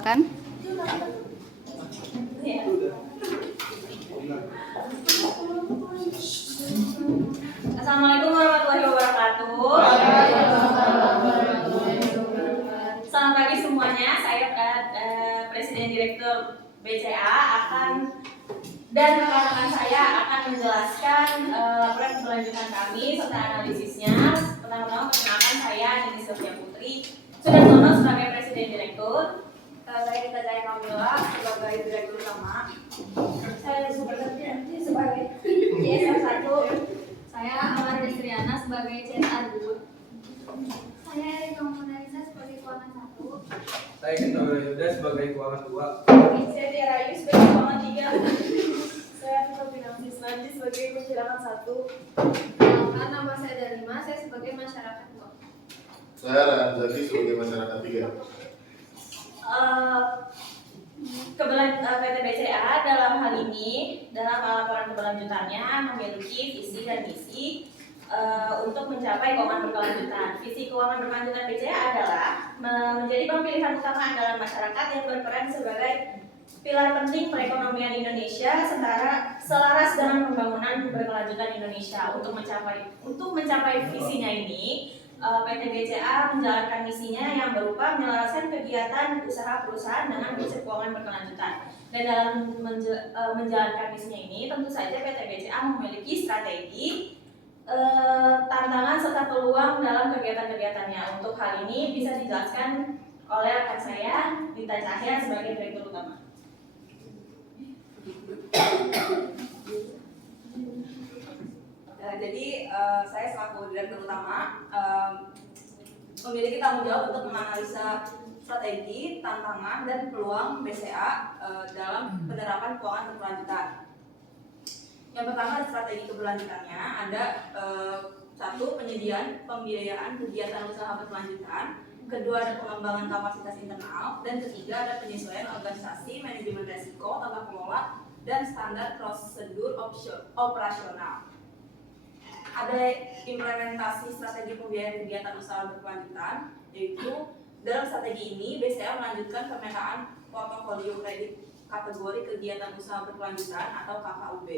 Kan? Assalamualaikum warahmatullahi wabarakatuh. Selamat pagi semuanya. Saya Presiden Direktur BCA dan rekan-rekan saya akan menjelaskan laporan keberlanjutan kami serta analisisnya. Pertama-tama perkenalkan saya Nini Sylvia Putri Sudarsono sebagai Presiden Direktur. Saya Gita Jaya Kamila sebagai Direktur Utama. Saya Sudarsono sebagai CSR 1. Saya Amar Destriana sebagai CSR 2. Saya Erika Monalisa sebagai keuangan 1. Saya Gita Yuda sebagai keuangan 2. Saya Tiara Ayu sebagai keuangan 3. Saya Tito Pinangsis Najdi sebagai pencerahan 1. Kenalkan, nama saya Darima, saya sebagai masyarakat 2. Saya Ryan Zaki sebagai masyarakat 3. PT BCA dalam hal ini dalam laporan keberlanjutannya memiliki visi dan misi untuk mencapai keuangan berkelanjutan. Visi keuangan berkelanjutan BCA adalah menjadi pemilihan utama andalan masyarakat yang berperan sebagai pilar penting perekonomian Indonesia selaras dengan pembangunan berkelanjutan Indonesia. Untuk mencapai visinya ini, PT BCA menjalankan misinya yang berupa menyelaraskan kegiatan usaha perusahaan dengan prinsip keuangan berkelanjutan. Dan dalam menjalankan misinya ini, tentu saja PT BCA memiliki strategi, tantangan serta peluang dalam kegiatan-kegiatannya. Untuk hal ini bisa dijelaskan oleh rekan saya, Dita Cahya sebagai Direktur Utama. Jadi saya selaku Direktur Utama memiliki tanggung jawab untuk menganalisa strategi, tantangan, dan peluang BCA dalam penerapan keuangan berkelanjutan. Yang pertama, strategi keberlanjutannya ada satu, penyediaan pembiayaan kegiatan usaha berkelanjutan. Kedua, ada pengembangan kapasitas internal. Dan ketiga, ada penyesuaian organisasi, manajemen resiko, tata kelola, dan standar prosedur operasional. Ada implementasi strategi pembiayaan kegiatan usaha berkelanjutan, yaitu dalam strategi ini BCA melanjutkan pemetaan portofolio kredit kategori kegiatan usaha berkelanjutan atau KKUB.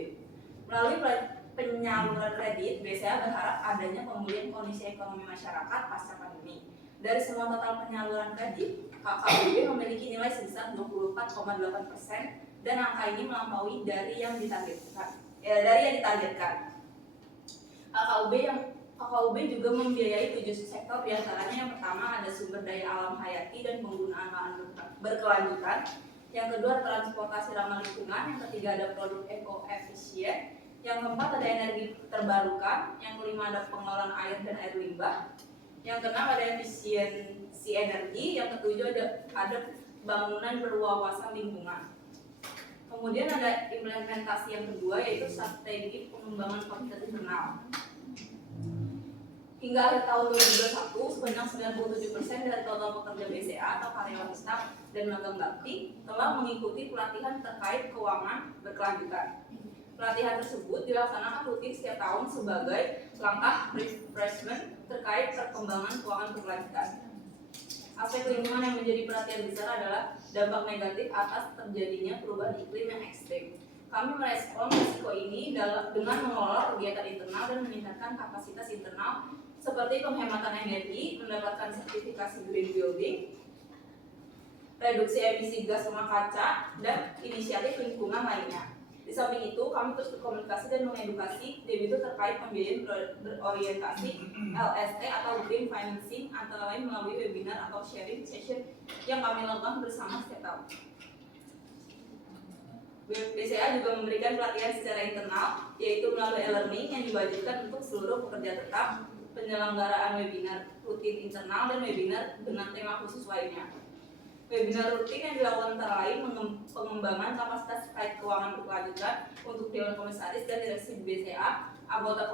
Melalui penyaluran kredit, BCA berharap adanya pemulihan kondisi ekonomi masyarakat pasca pandemi. Dari semua total penyaluran kredit, KKUB memiliki nilai sebesar 24,8% dan angka ini melampaui dari yang ditargetkan. KKUB juga membiayai 7 sektor, diantaranya yang pertama ada sumber daya alam hayati dan penggunaan lahan berkelanjutan. Yang kedua transportasi ramah lingkungan, yang ketiga ada produk eco-efisien, yang keempat ada energi terbarukan, yang kelima ada pengelolaan air dan air limbah, yang keenam ada efisiensi energi, yang ketujuh ada bangunan berwawasan lingkungan. Kemudian ada implementasi yang kedua, yaitu strategi pengembangan kapasitas internal. Hingga akhir tahun 2021, sebanyak 97% dari total pekerja BCA atau karyawan staf dan magang bakti telah mengikuti pelatihan terkait keuangan berkelanjutan. Pelatihan tersebut dilaksanakan rutin setiap tahun sebagai langkah refreshment terkait perkembangan keuangan berkelanjutan. Aspek lingkungan yang menjadi perhatian besar adalah dampak negatif atas terjadinya perubahan iklim yang ekstrem. Kami merespon risiko ini dengan mengelola kegiatan internal dan meningkatkan kapasitas internal seperti penghematan energi, mendapatkan sertifikasi green building, reduksi emisi gas rumah kaca, dan inisiatif lingkungan lainnya. Di samping itu, kami terus berkomunikasi dan mengedukasi debitur terkait pembiayaan berorientasi LST atau green financing, antara lain melalui webinar atau sharing session yang kami lakukan bersama setiap tahun. BCA juga memberikan pelatihan secara internal, yaitu melalui e-learning yang diwajibkan untuk seluruh pekerja tetap, penyelenggaraan webinar rutin internal, dan webinar dengan tema khusus lainnya. Webinar rutin yang dilakukan antara lain pengembangan kapasitas terkait keuangan berkelanjutan untuk Dewan Komisaris dan Direksi BCA, anggota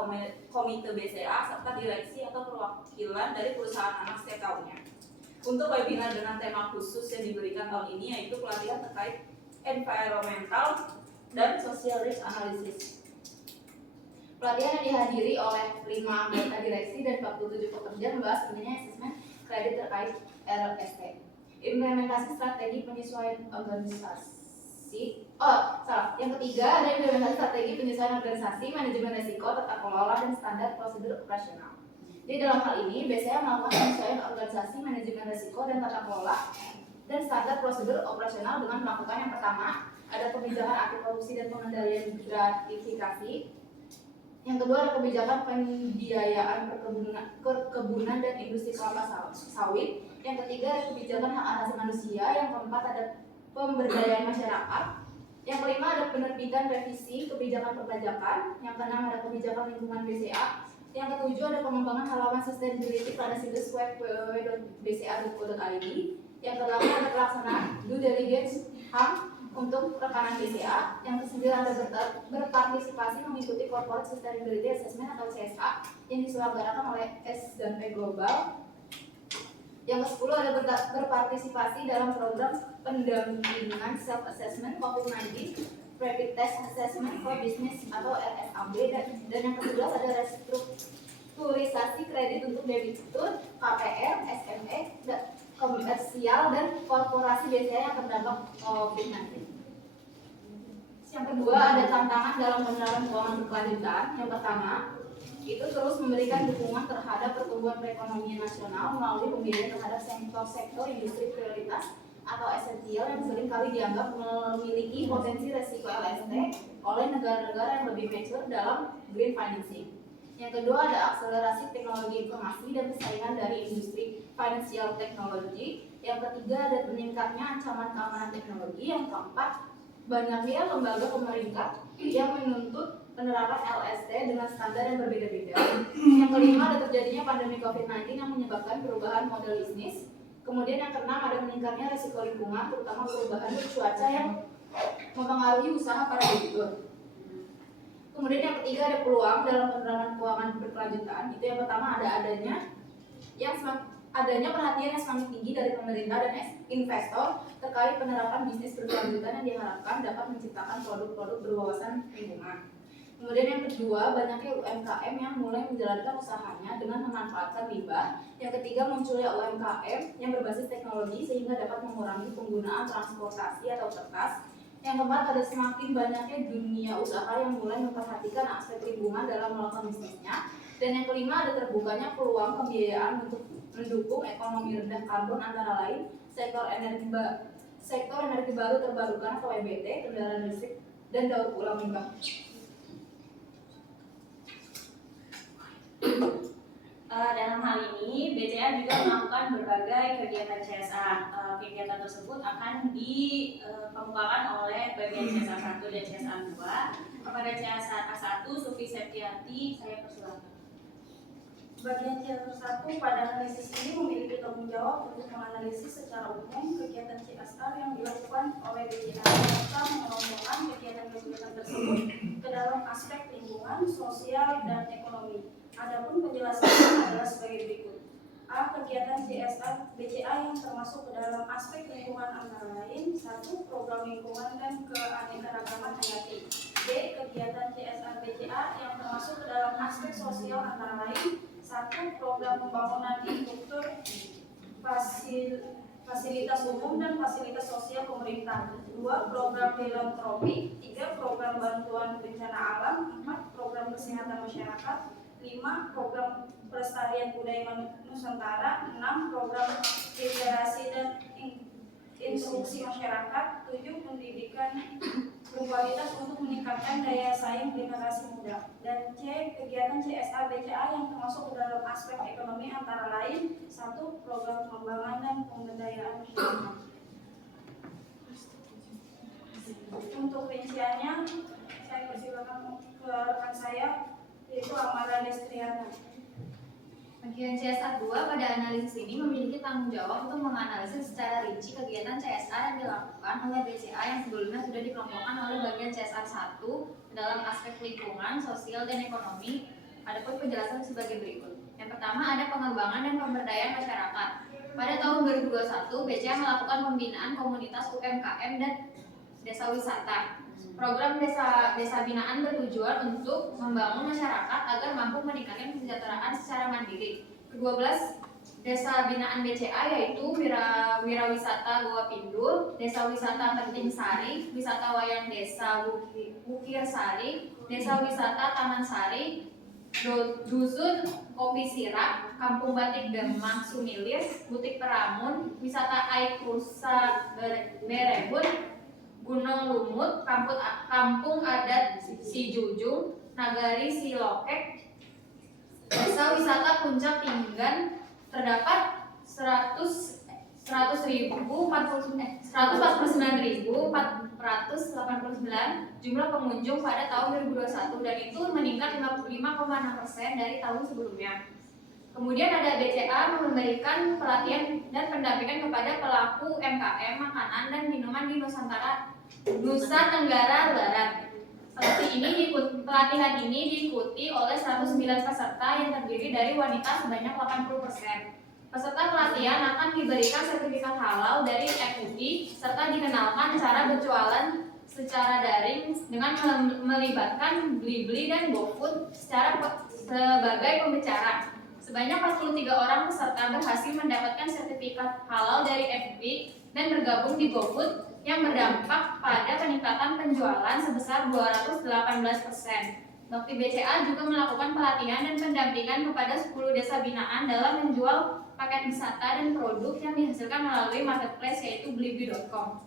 Komite BCA, serta direksi atau perwakilan dari perusahaan anak setiap tahunnya. Untuk webinar dengan tema khusus yang diberikan tahun ini yaitu pelatihan terkait environmental dan social risk analysis. Pelatihan yang dihadiri oleh 5 anggota direksi dan 47 pekerja membahas pentingnya asesmen kredit terkait RLST. implementasi strategi penyesuaian organisasi. Yang ketiga ada implementasi strategi penyesuaian organisasi, manajemen risiko, tata kelola, dan standar prosedur operasional. Jadi dalam hal ini, BCA melakukan penyesuaian organisasi, manajemen risiko, dan tata kelola, dan standar prosedur operasional dengan melakukan yang pertama, ada kebijakan anti korupsi dan pengendalian gratifikasi. Yang kedua ada kebijakan pembiayaan perkebunan dan industri kelapa sawit. Yang ketiga ada kebijakan hak asasi manusia. Yang keempat ada pemberdayaan masyarakat. Yang kelima ada penerbitan revisi kebijakan perpajakan. Yang keenam ada kebijakan lingkungan BCA. Yang ketujuh ada pengembangan halaman sustainability pada situs web www.bca.co.id. Yang kedelapan ada pelaksanaan due diligence HAM untuk rekanan BCA. Yang kesembilan ada berpartisipasi mengikuti Corporate Sustainability Assessment atau CSA yang diselenggarakan oleh S&P Global. Yang ke-10 ada berpartisipasi dalam program pendampingan self-assessment COVID-19 Rapid Test Assessment for Business atau RSAB. Dan yang ke-11 ada restrukturisasi kredit untuk debitur, KPR, SME, komersial, dan korporasi BCA yang terdampak COVID-19. Yang kedua ada tantangan dalam penerapan keuangan berkelanjutan. Yang pertama itu terus memberikan dukungan terhadap pertumbuhan perekonomian nasional melalui pembiayaan terhadap sektor industri prioritas atau esensial yang seringkali dianggap memiliki potensi resiko LST oleh negara-negara yang lebih mature dalam green financing. Yang kedua ada akselerasi teknologi informasi dan persaingan dari industri financial technology. Yang ketiga ada meningkatnya ancaman keamanan teknologi. Yang keempat banyaknya lembaga pemerintah yang menuntut penerapan LST dengan standar yang berbeda-beda. Yang kelima ada terjadinya pandemi COVID-19 yang menyebabkan perubahan model bisnis. Kemudian yang keenam ada meningkatnya risiko lingkungan, terutama perubahan cuaca yang mempengaruhi usaha para debitur. Kemudian yang ketiga ada peluang dalam penerapan keuangan berkelanjutan. Itu yang pertama ada adanya perhatian yang semakin tinggi dari pemerintah dan investor terkait penerapan bisnis berkelanjutan yang diharapkan dapat menciptakan produk-produk berwawasan lingkungan. Kemudian yang kedua, banyaknya UMKM yang mulai menjalankan usahanya dengan memanfaatkan limbah. Yang ketiga, munculnya UMKM yang berbasis teknologi sehingga dapat mengurangi penggunaan transportasi atau kertas. Yang keempat, ada semakin banyaknya dunia usaha yang mulai memperhatikan aspek lingkungan dalam melakukan bisnisnya. Dan yang kelima, ada terbukanya peluang pembiayaan untuk mendukung ekonomi rendah karbon antara lain sektor energi baru terbarukan atau EBT, kendaraan listrik, dan daur ulang limbah. Dalam hal ini, BCA juga melakukan berbagai kegiatan CSR. Kegiatan tersebut akan dikemukakan oleh bagian CSR 1 dan CSR 2. Kepada CSR 1, Sufi Septiati, saya persilakan. Bagian CSR 1 pada analisis ini memiliki tanggung jawab untuk menganalisis secara umum kegiatan CSR yang dilakukan oleh BCA serta mengelompokkan kegiatan-kegiatan tersebut ke dalam aspek lingkungan, sosial, dan ekonomi. Adapun penjelasannya adalah sebagai berikut. A. Kegiatan CSR BCA yang termasuk ke dalam aspek lingkungan antara lain 1. Program lingkungan dan keanekaragaman hayati. B. Kegiatan CSR BCA yang termasuk ke dalam aspek sosial antara lain 1. Program pembangunan infrastruktur fasilitas umum dan fasilitas sosial pemerintah. 2. Program filantropi. 3. Program bantuan bencana alam. 4. Program kesehatan masyarakat. 5. Program pelestarian budaya Nusantara. 6. Program literasi dan instruksi masyarakat. 7. Pendidikan berkualitas untuk meningkatkan daya saing generasi muda. Dan C. Kegiatan CSR BCA yang termasuk ke dalam aspek ekonomi antara lain 1. Program pengembangan dan pemberdayaan masyarakat. Untuk rinciannya saya persilakan ke rekan saya yaitu Amara Destriana. Bagian CSR 2 pada analisis ini memiliki tanggung jawab untuk menganalisis secara rinci kegiatan CSR yang dilakukan oleh BCA yang sebelumnya sudah dikelompokkan oleh bagian CSR 1 dalam aspek lingkungan, sosial, dan ekonomi. Adapun penjelasan sebagai berikut. Yang pertama ada pengembangan dan pemberdayaan masyarakat. Pada tahun 2021, BCA melakukan pembinaan komunitas UMKM dan desa wisata. Program desa binaan bertujuan untuk membangun masyarakat agar mampu meningkatkan kesejahteraan secara mandiri. Ke-12, Desa binaan BCA yaitu Wirawisata Goa Pindul, Desa Wisata Penting Sari, Wisata Wayang Desa Wukir Sari, Desa Wisata Taman Sari, Dusun Kopi Sirap, Kampung Batik Demak Sumilir, Butik Peramun, Wisata Aikusa Berebun, Gunung Lumut, Kampung Adat Sijujung, Nagari Silokek, Desa Wisata Puncak Tinggan. Terdapat 149.489 jumlah pengunjung pada tahun 2021 dan itu meningkat 55,6% dari tahun sebelumnya. Kemudian ada BCA memberikan pelatihan dan pendampingan kepada pelaku UMKM makanan dan minuman di Nusa Tenggara Barat. Pelatihan ini diikuti oleh 109 peserta yang terdiri dari wanita sebanyak 80%. Peserta pelatihan akan diberikan sertifikat halal dari MUI serta dikenalkan cara berjualan secara daring dengan melibatkan Blibli dan GoFood sebagai pembicara. Sebanyak 43 orang peserta berhasil mendapatkan sertifikat halal dari MUI dan bergabung di GoFood yang berdampak pada peningkatan penjualan sebesar 218%. Bakti BCA juga melakukan pelatihan dan pendampingan kepada 10 desa binaan dalam menjual paket wisata dan produk yang dihasilkan melalui marketplace yaitu blibli.com.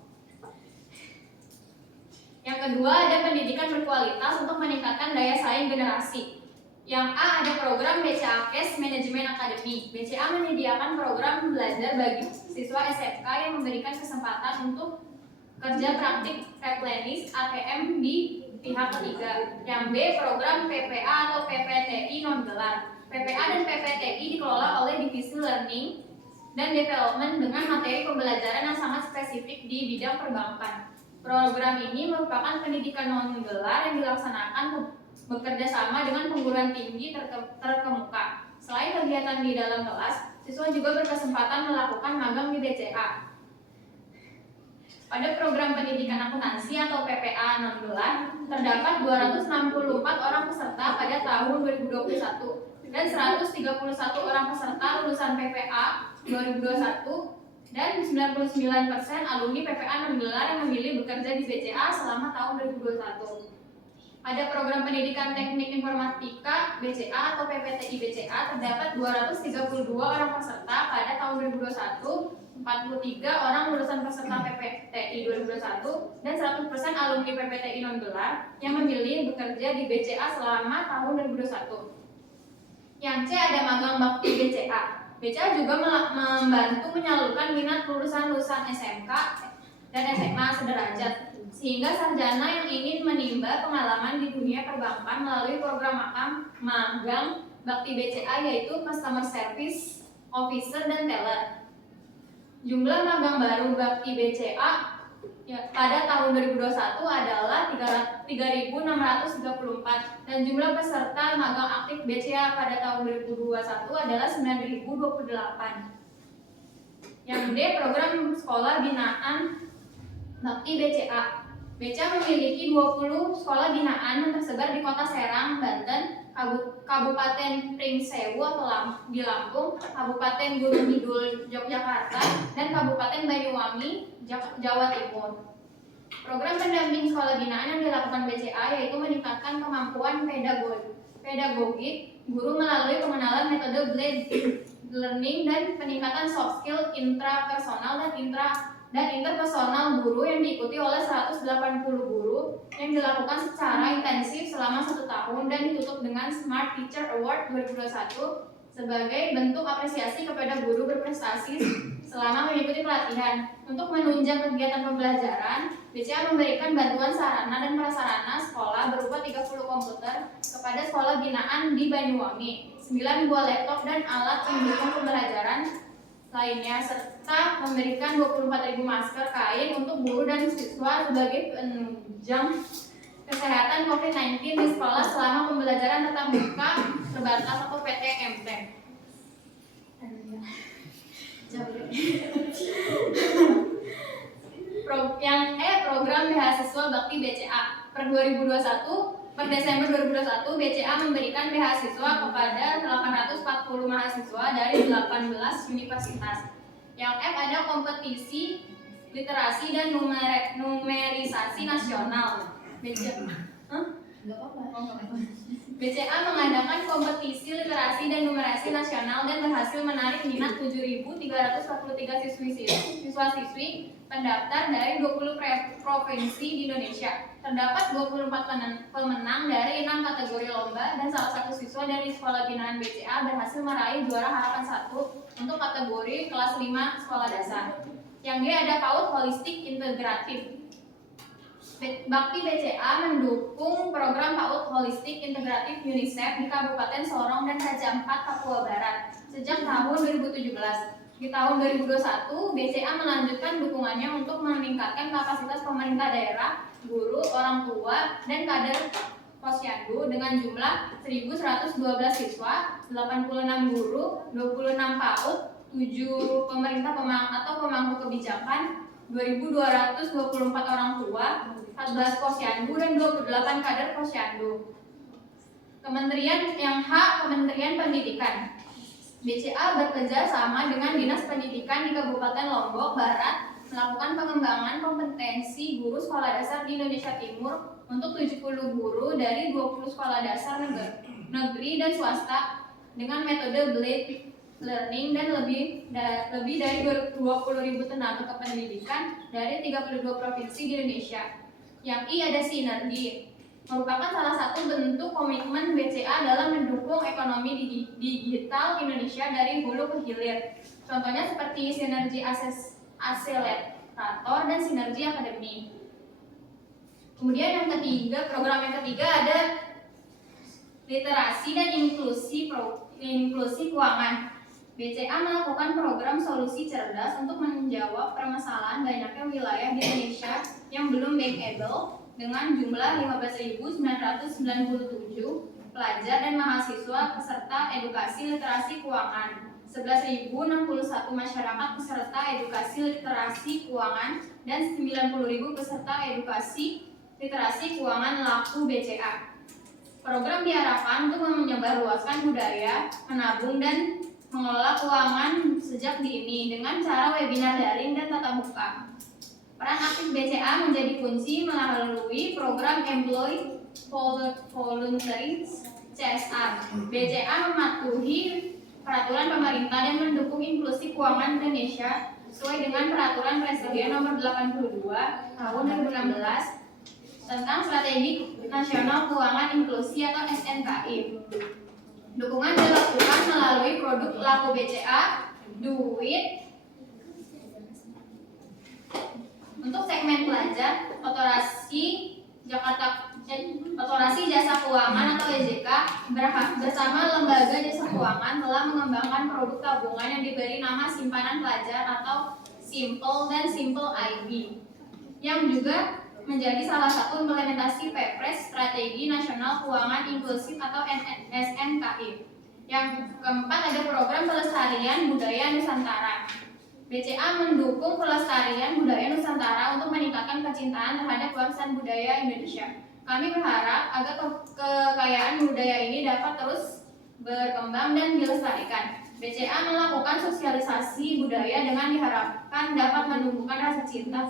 Yang kedua ada pendidikan berkualitas untuk meningkatkan daya saing generasi. Yang A ada program BCA Cash Management Academy. BCA menyediakan program belajar bagi siswa SMK yang memberikan kesempatan untuk kerja praktik replenish ATM di pihak ketiga. Yang B program PPA atau PPTI non gelar. PPA dan PPTI dikelola oleh Divisi Learning dan Development dengan materi pembelajaran yang sangat spesifik di bidang perbankan. Program ini merupakan pendidikan non gelar yang dilaksanakan bekerja sama dengan perguruan tinggi terkemuka. Selain kegiatan di dalam kelas, siswa juga berkesempatan melakukan magang di BCA. Pada program pendidikan akuntansi atau PPA non gelar, terdapat 264 orang peserta pada tahun 2021 dan 131 orang peserta lulusan PPA 2021 dan 99% alumni PPA non gelar yang memilih bekerja di BCA selama tahun 2021. Pada program pendidikan teknik informatika BCA atau PPTI BCA terdapat 232 orang peserta pada tahun 2021, 43 orang lulusan peserta PPTI 2021 dan 100% alumni PPTI non gelar yang memilih bekerja di BCA selama tahun 2021. Yang C ada magang bakti BCA. BCA juga membantu menyalurkan minat lulusan-lulusan SMK dan SMA sederajat sehingga sarjana yang ingin menimba pengalaman di dunia perbankan melalui program magang bakti BCA yaitu Customer Service Officer dan Teller. Jumlah magang baru bakti BCA pada tahun 2021 adalah 3.634 dan jumlah peserta magang aktif BCA pada tahun 2021 adalah 9.028. Yang D program sekolah binaan bakti BCA. BCA memiliki 20 sekolah binaan yang tersebar di Kota Serang, Banten, Kabupaten Pringsewu atau di Lampung, Kabupaten Gunung Kidul, Yogyakarta, dan Kabupaten Banyuwangi, Jawa Timur. Program pendamping sekolah binaan yang dilakukan BCA yaitu meningkatkan kemampuan pedagogik guru melalui pengenalan metode blended learning dan peningkatan soft skill intrapersonal dan interpersonal guru yang diikuti oleh 180 guru yang dilakukan secara intensif selama 1 tahun dan ditutup dengan Smart Teacher Award 2021 sebagai bentuk apresiasi kepada guru berprestasi selama mengikuti pelatihan. Untuk menunjang kegiatan pembelajaran, BCA memberikan bantuan sarana dan prasarana sekolah berupa 30 komputer kepada sekolah binaan di Banyuwangi, 9 buah laptop dan alat pendukung pembelajaran lainnya, serta memberikan 24.000 masker kain untuk guru dan siswa sebagai penunjang kesehatan COVID-19 di sekolah selama pembelajaran tatap muka terbatas atau PTMT. Yang E program beasiswa bakti BCA. Per 2021 Per Desember 2021, BCA memberikan beasiswa kepada 840 mahasiswa dari 18 universitas. Yang F ada kompetisi literasi dan numerisasi nasional. BCA mengadakan kompetisi literasi dan numerasi nasional dan berhasil menarik minat 7.343 siswa-siswi pendaftar dari 20 provinsi di Indonesia. Terdapat 24 pemenang dari 6 kategori lomba dan salah satu siswa dari sekolah binaan BCA berhasil meraih juara harapan 1 untuk kategori kelas 5 sekolah dasar. Yang D ada PAUD holistik integratif. Bakti BCA mendukung program PAUD holistik integratif UNICEF di Kabupaten Sorong dan Raja Ampat, Papua Barat sejak tahun 2017. Di tahun 2021, BCA melanjutkan dukungannya untuk meningkatkan kapasitas pemerintah daerah, guru, orang tua, dan kader posyandu dengan jumlah 1.112 siswa, 86 guru, 26 PAUD, 7 pemerintah atau pemangku kebijakan, 2.224 orang tua, 14 posyandu, dan 28 kader posyandu. Kementerian yang H, Kementerian Pendidikan. BCA bekerja sama dengan Dinas Pendidikan di Kabupaten Lombok Barat melakukan pengembangan kompetensi guru sekolah dasar di Indonesia Timur untuk 70 guru dari 20 sekolah dasar negeri dan swasta dengan metode blended learning dan lebih dari 20.000 tenaga kependidikan dari 32 provinsi di Indonesia. Yang I ada sinergi, merupakan salah satu bentuk komitmen BCA dalam mendukung ekonomi digital Indonesia dari hulu ke hilir. Contohnya seperti sinergi aselerator dan sinergi akademi. Kemudian yang ketiga, program yang ketiga ada literasi dan inklusi keuangan. BCA melakukan program solusi cerdas untuk menjawab permasalahan banyaknya wilayah di Indonesia yang belum bankable dengan jumlah 15.997 pelajar dan mahasiswa peserta edukasi literasi keuangan, 11.061 masyarakat peserta edukasi literasi keuangan, dan 90.000 peserta edukasi literasi keuangan laku BCA. Program diharapkan untuk menyebarluaskan budaya, menabung, dan mengelola keuangan sejak dini dengan cara webinar daring dan tatap muka. Peran aktif BCA menjadi kunci melalui program Employee Voluntary CSR. BCA mematuhi peraturan pemerintah dan mendukung inklusi keuangan Indonesia sesuai dengan peraturan Presiden nomor 82 tahun 2016 tentang Strategi Nasional Keuangan Inklusi atau SNKI. Dukungan dilakukan melalui produk laku BCA, duit. Untuk segmen pelajar, Otorasi Jasa Keuangan atau EJK bersama Lembaga Jasa Keuangan telah mengembangkan produk tabungan yang diberi nama simpanan pelajar atau Simple dan Simple IB, yang juga menjadi salah satu implementasi Perpres Strategi Nasional Keuangan Inklusif atau SNKI. Yang keempat ada program pelestarian budaya Nusantara. BCA mendukung pelestarian budaya Nusantara untuk meningkatkan kecintaan terhadap warisan budaya Indonesia. Kami berharap agar kekayaan budaya ini dapat terus berkembang dan dilestarikan. BCA melakukan sosialisasi budaya dengan diharapkan dapat menumbuhkan rasa cinta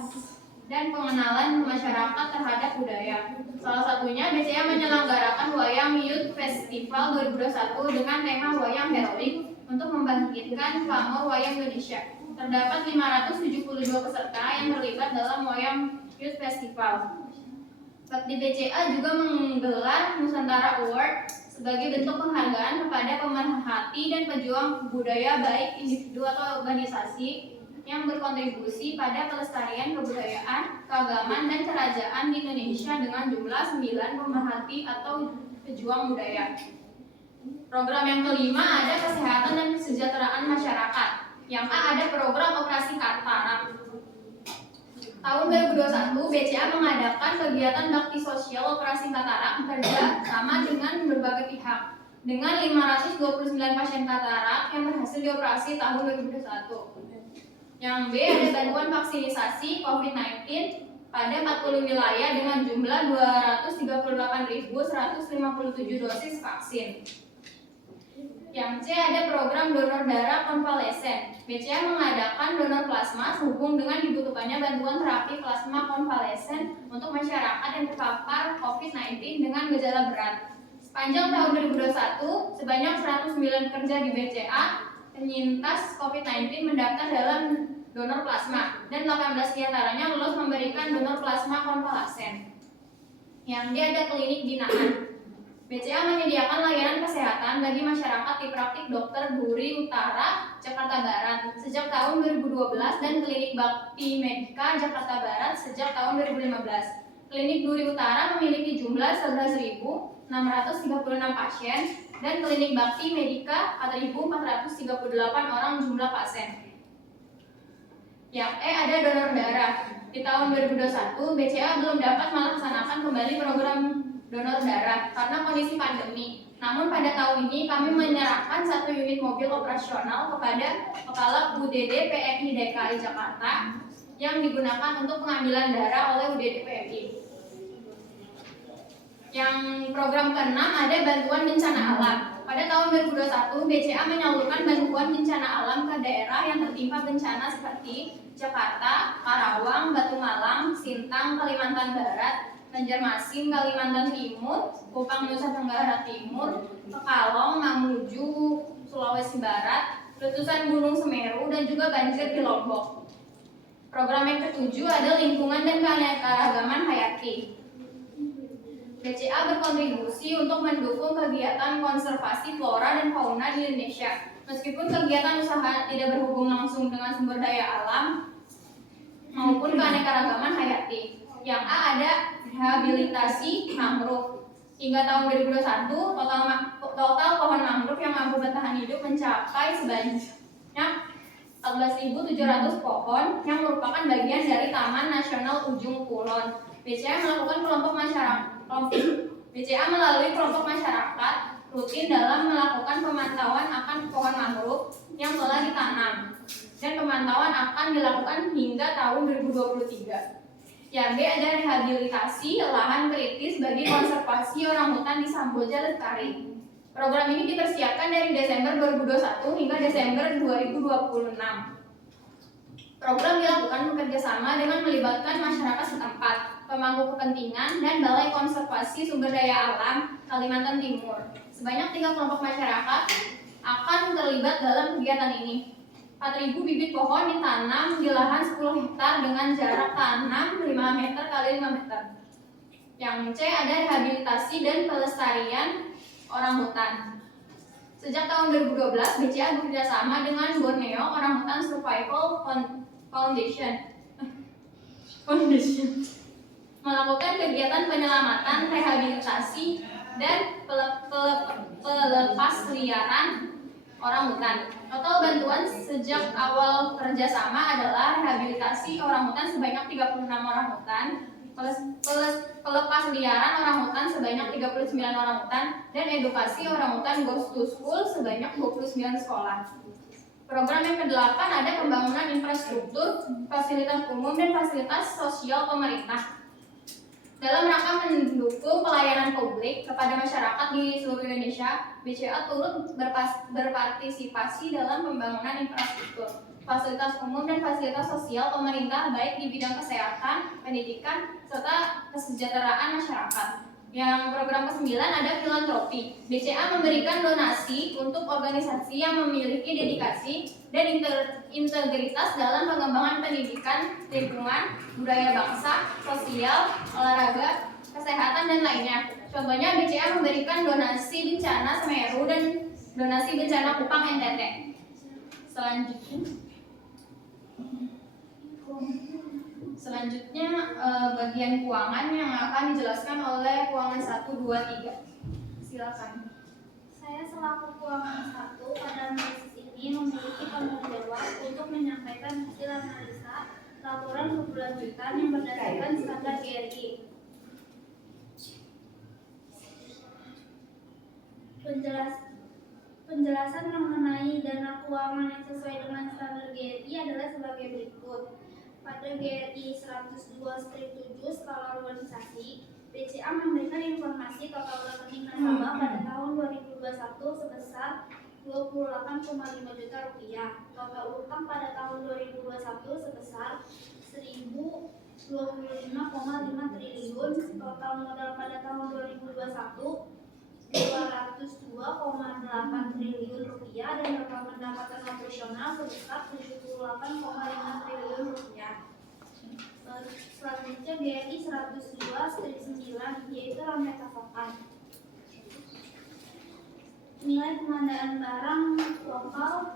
dan pengenalan masyarakat terhadap budaya. Salah satunya BCA menyelenggarakan Wayang Youth Festival 2021 dengan tema Wayang Heroik untuk membangkitkan pamor wayang Indonesia. Terdapat 572 peserta yang terlibat dalam Wayang Youth Festival. Bakti BCA juga menggelar Nusantara Award sebagai bentuk penghargaan kepada pemerhati dan pejuang budaya baik individu atau organisasi yang berkontribusi pada pelestarian kebudayaan, keagamaan, dan kerajaan di Indonesia dengan jumlah 9 pemerhati atau pejuang budaya. Program yang kelima ada kesehatan dan kesejahteraan masyarakat. Yang A ada program operasi katarak. Tahun 2021, BCA mengadakan kegiatan bakti sosial operasi katarak bekerja sama dengan berbagai pihak dengan 529 pasien katarak yang berhasil dioperasi tahun 2021. Yang B ada bantuan vaksinisasi COVID-19 pada 40 wilayah dengan jumlah 238.157 dosis vaksin. Yang C ada program donor darah konvalesen. BCA mengadakan donor plasma sehubung dengan dibutuhkannya bantuan terapi plasma konvalesen untuk masyarakat yang terpapar COVID-19 dengan gejala berat. Sepanjang tahun 2021, sebanyak 109 pekerja di BCA penyintas COVID-19 mendaftar dalam donor plasma dan 18 diantaranya lulus memberikan donor plasma konvalesen. Yang D ada klinik binaan. BCA menyediakan layanan kesehatan bagi masyarakat di praktik Dr. Duri Utara, Jakarta Barat sejak tahun 2012 dan Klinik Bakti Medika Jakarta Barat sejak tahun 2015. Klinik Duri Utara memiliki jumlah 11.636 pasien dan Klinik Bakti Medika 4.438 orang jumlah pasien. Yang E ada donor darah. Di tahun 2021, BCA belum dapat melaksanakan kembali program donor darah karena kondisi pandemi. Namun pada tahun ini kami menyerahkan 1 unit mobil operasional kepada Kepala UDD PMI DKI Jakarta yang digunakan untuk pengambilan darah oleh UDD PMI. Yang program ke-6 ada bantuan bencana alam. Pada tahun 2021, BCA menyalurkan bantuan bencana alam ke daerah yang tertimpa bencana seperti Jakarta, Karawang, Batu Malang, Sintang, Kalimantan Barat, Banjarmasin, Kalimantan Timur, Kupang, Nusa Tenggara Timur, Pekalong, Mamuju, Sulawesi Barat, letusan Gunung Semeru, dan juga banjir di Lombok. Program yang ke-7 ada lingkungan dan keanekaragaman hayati. BCA berkontribusi untuk mendukung kegiatan konservasi flora dan fauna di Indonesia. Meskipun kegiatan usaha tidak berhubung langsung dengan sumber daya alam maupun keanekaragaman hayati. Yang A ada rehabilitasi mangrove. Hingga tahun 2021, total pohon mangrove yang mampu bertahan hidup mencapai sebanyak 14.700 pohon yang merupakan bagian dari Taman Nasional Ujung Kulon. BCA melalui kelompok masyarakat rutin dalam melakukan pemantauan akan pohon mangrove yang telah ditanam dan pemantauan akan dilakukan hingga tahun 2023. Yang B ada rehabilitasi lahan kritis bagi konservasi orangutan di Samboja Lestari. Program ini dipersiapkan dari Desember 2021 hingga Desember 2026. Program dilakukan bekerjasama dengan melibatkan masyarakat setempat, pemangku kepentingan, dan Balai Konservasi Sumber Daya Alam Kalimantan Timur. Sebanyak 3 kelompok masyarakat akan terlibat dalam kegiatan ini. 4.000 bibit pohon ditanam di lahan 10 hektar dengan jarak tanam 5 meter x 5 meter. Yang C ada rehabilitasi dan pelestarian orangutan. Sejak tahun 2012, BCA bekerjasama dengan Borneo Orangutan Survival Foundation melakukan kegiatan penyelamatan, rehabilitasi, dan pelepasliaran orangutan. Total bantuan sejak awal kerjasama adalah rehabilitasi orangutan sebanyak 36 orangutan, pelepasliaran orangutan sebanyak 39 orangutan, dan edukasi orangutan goes to school sebanyak 29 sekolah. Program yang ke-8 ada pembangunan infrastruktur, fasilitas umum, dan fasilitas sosial pemerintah. Dalam rangka mendukung pelayanan publik kepada masyarakat di seluruh Indonesia, BCA turut berpartisipasi dalam pembangunan infrastruktur, fasilitas umum, dan fasilitas sosial pemerintah baik di bidang kesehatan, pendidikan, serta kesejahteraan masyarakat. Yang program ke-9 ada filantropi. BCA memberikan donasi untuk organisasi yang memiliki dedikasi dan integritas dalam pengembangan pendidikan, lingkungan, budaya bangsa, sosial, olahraga, kesehatan, dan lainnya. Contohnya BCA memberikan donasi bencana Semeru dan donasi bencana Kupang NTT. Selanjutnya bagian keuangan yang akan dijelaskan oleh keuangan 1, 2, 3. Silakan. Saya selaku keuangan 1 pada analisis ini memiliki tanggung jawab untuk menyampaikan hasil analisa laporan berkelanjutan yang berdasarkan standar GRI. Penjelasan mengenai dana keuangan yang sesuai dengan standar GRI adalah sebagai berikut. pada GRI 102/7 skala urbanisasi, BCA memberikan informasi total rekening nasabah pada tahun 2021 sebesar 28,5 juta rupiah. Total utang pada tahun 2021 sebesar 1.025,5 triliun. Total modal pada tahun 2021 202,8 triliun rupiah dan total pendapatan operasional sebesar 78,5 triliun rupiah. Selanjutnya GRI 102/9 yaitu ramai pasokan. Nilai pengadaan barang lokal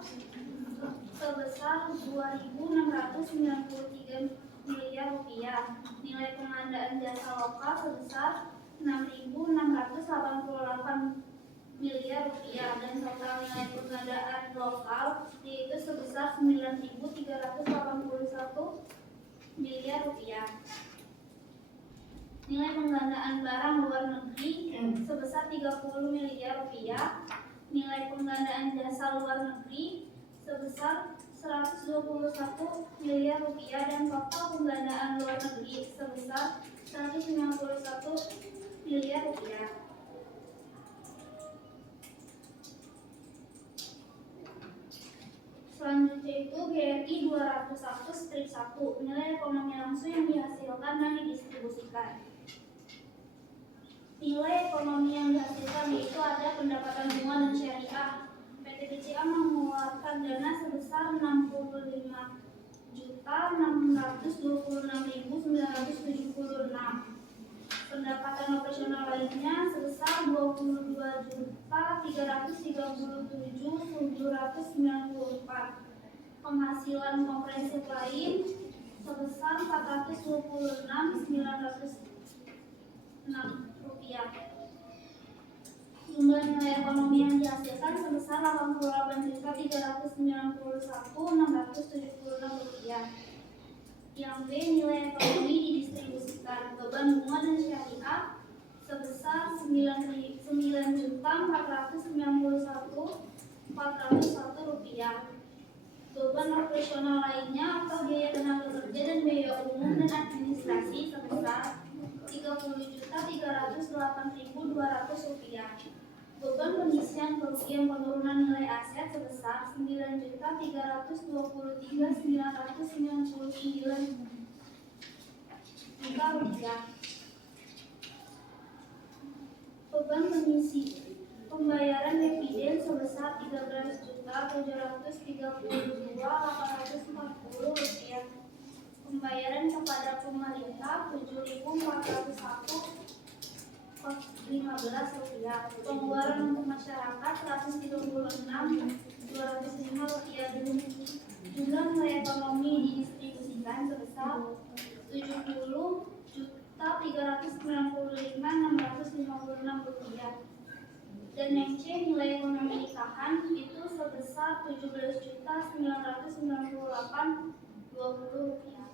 sebesar 2.693 miliar rupiah. Nilai pengadaan jasa lokal sebesar 6.688 miliar rupiah dan total nilai pengadaan lokal yaitu sebesar 9.381 miliar rupiah. Nilai penggandaan barang luar negeri sebesar 30 miliar rupiah. Nilai penggandaan jasa luar negeri sebesar 121 miliar rupiah dan total penggandaan luar negeri sebesar 191 miliar rupiah. Selanjutnya itu GRI 201/1 nilai ekonomi langsung yang dihasilkan dan didistribusikan. Nilai ekonomi yang dihasilkan yaitu ada pendapatan bunga dan syariah. PT BCA mengeluarkan dana sebesar 65.626.976. Pendapatan operasional lainnya sebesar 22.337.794. Penghasilan komprehensif lain sebesar 426.906 rupiah. Jumlah nilai ekonomi yang dihasilkan sebesar 88.391.676 rupiah. Yang B, nilai ekonomi didistribusikan. Beban bunga dan syariah sebesar 9.491.401 rupiah. Beban operasional lainnya atau biaya tenaga kerja dan biaya umum dan administrasi sebesar 30.308.200 rupiah. Beban pengisian kerugian penurunan nilai aset sebesar 9.323.999 juta rupiah. Beban pengisi pembayaran dividen sebesar 13.732.840 rupiah. Pembayaran kepada pemerintah 7.401.15 rupiah. Pengeluaran untuk masyarakat 136.205 rupiah. Jumlah nilai ekonomi didistribusikan sebesar 70.395.656 rupiah. Dan yang C, nilai ekonomi nikahan itu sebesar 17.998.20 rupiah.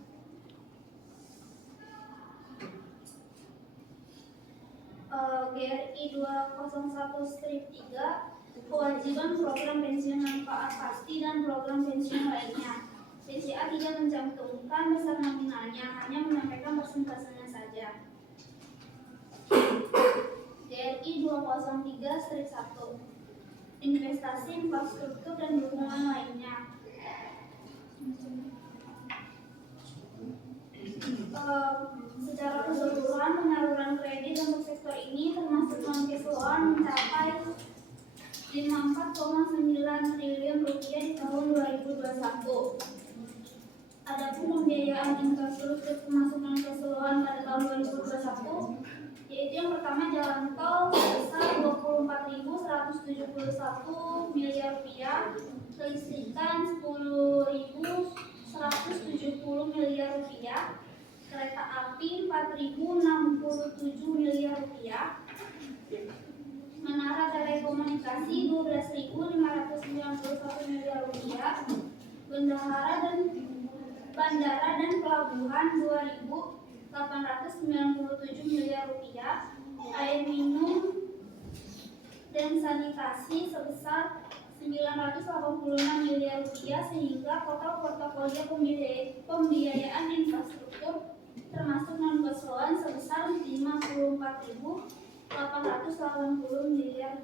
GRI 201/3 kewajiban program pensiun manfaat pasti dan program pensiun lainnya. BCA tidak mencantumkan besar nominalnya, hanya menyampaikan persentasenya saja. GRI 203/1 investasi infrastruktur dan dukungan lainnya. Secara keseluruhan penyaluran kredit untuk sektor ini termasuk non cash loan mencapai 54,9 triliun rupiah di tahun 2021. Adapun pembiayaan infrastruktur termasuk non cash loan pada tahun 2021 yaitu yang pertama jalan tol sebesar 24.171 miliar rupiah, kelistrikan 10.170 miliar rupiah, kereta api 4.067 miliar rupiah, menara telekomunikasi 12.591 miliar rupiah, bandara dan pelabuhan 2.897 miliar rupiah, air minum dan sanitasi sebesar 986 miliar rupiah sehingga total portofolio pembiayaan infrastruktur termasuk non keseluruhan sebesar 54.882 miliar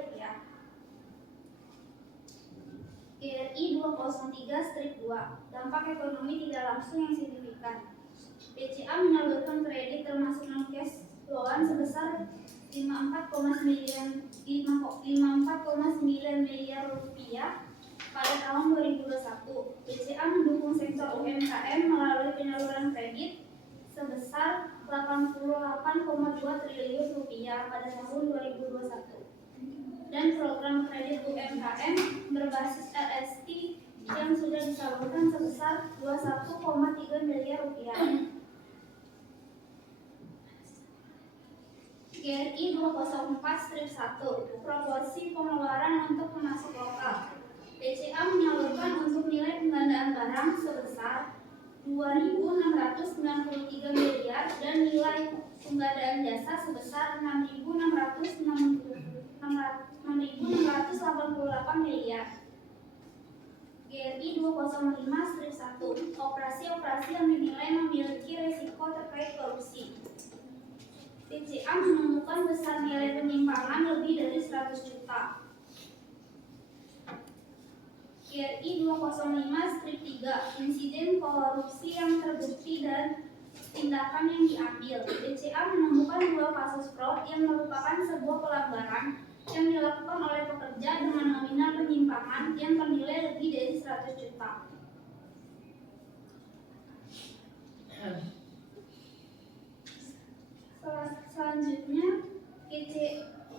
rupiah. GRI 203-2 dampak ekonomi tidak langsung yang signifikan. BCA menyalurkan kredit termasuk non cash loan sebesar 54,9 miliar rupiah pada tahun 2021. BCA mendukung sektor UMKM melalui penyaluran kredit sebesar 88,2 triliun rupiah pada tahun 2021 dan program kredit UMKM berbasis LST yang sudah disalurkan sebesar 21,3 miliar rupiah. GRI 204-1 proporsi pengeluaran untuk pemasok lokal. BCA menyalurkan untuk nilai penggandaan barang sebesar 2.693 miliar dan nilai penggandaan jasa sebesar 6.688 miliar. GRI 205-1 operasi-operasi yang dinilai memiliki risiko terkait korupsi. BCA menemukan besar nilai penyimpangan lebih dari 100 juta. GRI 205-3 insiden korupsi yang terbukti dan tindakan yang diambil. BCA menemukan 2 kasus fraud yang merupakan sebuah pelanggaran yang dilakukan oleh pekerja dengan nominal penyimpangan yang ternilai lebih dari 100 juta. Selanjutnya